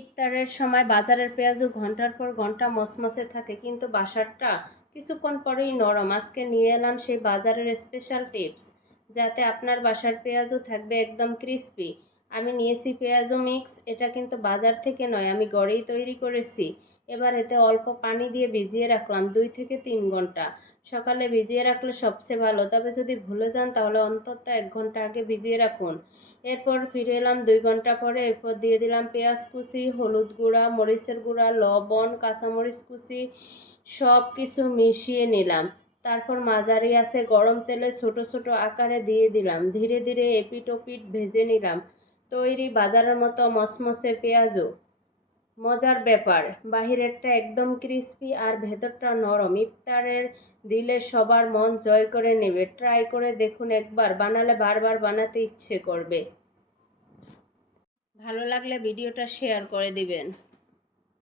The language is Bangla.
ইফতারের সময় বাজারের পেঁয়াজও ঘন্টার পর ঘন্টা মচমচে থাকে, কিন্তু বাসারটা কিছুক্ষণ পরেই নরম। আজকে নিয়ে এলাম সেই বাজারের স্পেশাল টিপস, যাতে আপনার বাসার পেঁয়াজও থাকবে একদম ক্রিস্পি। আমি নিয়েছি পেঁয়াজও মিক্স, এটা কিন্তু বাজার থেকে নয়, আমি ঘরেই তৈরি করেছি। এবার এতে অল্প পানি দিয়ে ভিজিয়ে রাখলাম 2 থেকে 3 ঘন্টা। সকালে ভিজিয়ে রাখলে সবচেয়ে ভালো, তবে যদি ভুলে যান তাহলে অন্তত 1 ঘন্টা আগে ভিজিয়ে রাখুন। এরপর ফিরে এলাম 2 ঘন্টা পরে। এরপর দিয়ে দিলাম পেঁয়াজ কুচি, হলুদ গুঁড়া, মরিচের গুঁড়া, লবণ, কাঁচামরিচ কুচি, সব কিছু মিশিয়ে নিলাম। তারপর মাঝারি আঁচে গরম তেলে ছোট ছোট আকারে দিয়ে দিলাম। ধীরে ধীরে এপিট ওপিট ভেজে নিলাম। তৈরি বাজারের মতো মচমচে পেঁয়াজও। মজার ব্যাপার, বাহিরেরটা একদম ক্রিস্পি আর ভেতরটা নরম। ইফতারের দিলে সবার মন জয় করে নেবে। ট্রাই করে দেখুন একবার, বানালে বারবার বানাতে ইচ্ছে করবে। ভালো লাগলে ভিডিওটা শেয়ার করে দিবেন।